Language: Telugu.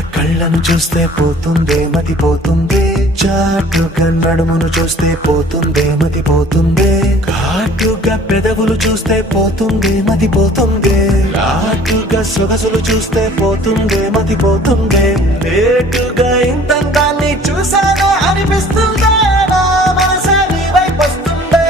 కళ్ళను చూస్తే పోతుందే మతి పోతుందే, చాటుగా నడుమును చూస్తే పోతుందే మతి పోతుందే, ఘాటుగా పెదవులు చూస్తే పోతుందే మతి పోతుందే, లాటుగా సొగసులు చూస్తే పోతుందే మతి పోతుందే, లేటుగా ఇంతంతాన్ని చూసాగా అనిపిస్తుందా, నా మనసే నీ వైపు వస్తుందే,